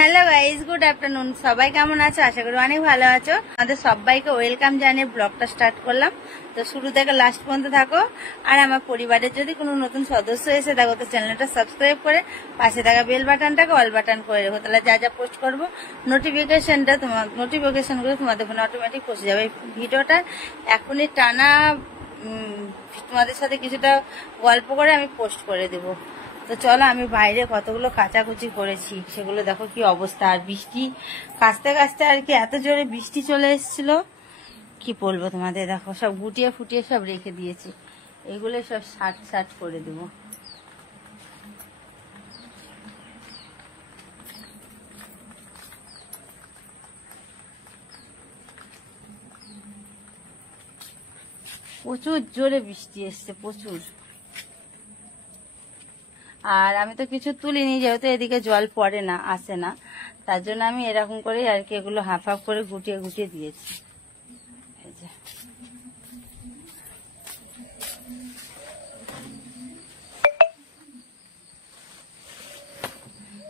Hello guys, good afternoon. সবাই কেমন আছো? আশা করি অনেক ভালো আছো। আমাদের সবাইকে ওয়েলকাম জানিয়ে ব্লগটা স্টার্ট করলাম। তো শুরু থেকে লাস্ট পর্যন্ত থাকো। আর আমার পরিবারের যদি কোনো নতুন সদস্য এসে থাকো তো চ্যানেলটা সাবস্ক্রাইব করে পাশে থাকা বেল বাটনটাকে অল বাটন করে রেখো। তাহলে যা যা পোস্ট করবো নোটিফিকেশনগুলো তোমাদের ফোনে অটোমেটিক পৌঁছে যাবে। ভিডিওটা এখনই টানা তোমাদের সাথে কিছুটা গল্প করে আমি পোস্ট করে দেবো। তো চলো, আমি বাইরে কতগুলো কাচাকুচি করেছি সেগুলো দেখো কি অবস্থা। আর বৃষ্টি কাচতে কাচতে আর কি এত জোরে বৃষ্টি চলে এসেছিল, কি বলবো তোমাদের। দেখো সব গুটিয়ে ফুটিয়ে সব রেখে দিয়েছি, এগুলো সব সাট করে দেবো। প্রচুর জোরে বৃষ্টি এসছে, প্রচুর। আর আমি তো কিছু তুলিনি, যেহেতু এদিকে জল পড়ে না, আসে না, তার জন্য আমি এরকম করে আর কি এগুলো হাফ হাফ করে গুটিয়ে গুটিয়ে দিয়েছি।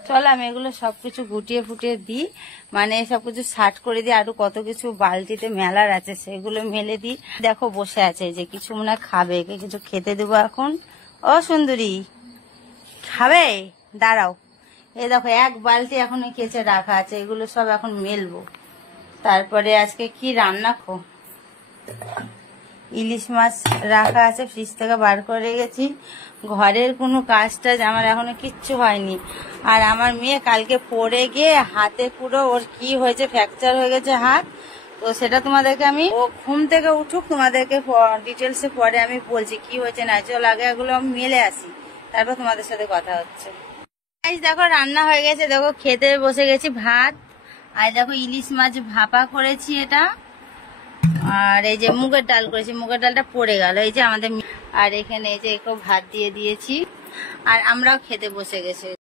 চলো আমি এগুলো সবকিছু গুটিয়ে ফুটিয়ে দিই, মানে সবকিছু সাট করে দিই। আরো কত কিছু বালতিতে মেলার আছে সেগুলো মেলে দিই। দেখো বসে আছে, যে কিছু মনে হয় খাবে, কিছু খেতে দেবো এখন। ও সুন্দরী, খাবে? দাঁড়াও, এই দেখো এক বালতি এখন কেচে রাখা আছে, এগুলো সব এখন মেলবো। তারপরে আজকে কি রান্না ইলিশ মাছ রাখা আছে, ফ্রিজ থেকে বার করে গেছি। ঘরের কোনো কাজ টাজ আমার এখনো কিচ্ছু হয়নি। আর আমার মেয়ে কালকে পড়ে গিয়ে হাতে পুরো ওর কি হয়েছে, ফ্র্যাকচার হয়ে গেছে হাত। তো সেটা তোমাদেরকে আমি ও ঘুম থেকে উঠুক তোমাদেরকে ডিটেলসে পরে আমি বলছি কি হয়েছে না। চল আগে এগুলো আমি মেলে আসি, তারপর তোমাদের সাথে কথা হচ্ছে। দেখো রান্না হয়ে গেছে, দেখো খেতে বসে গেছি ভাত। আর দেখো ইলিশ মাছ ভাপা করেছি এটা। আর এই যে মুগের ডাল করেছি, মুগের ডালটা পড়ে গেল এই যে আমাদের। আর এখানে এই যে একটু ভাত দিয়ে দিয়েছি, আর আমরাও খেতে বসে গেছি।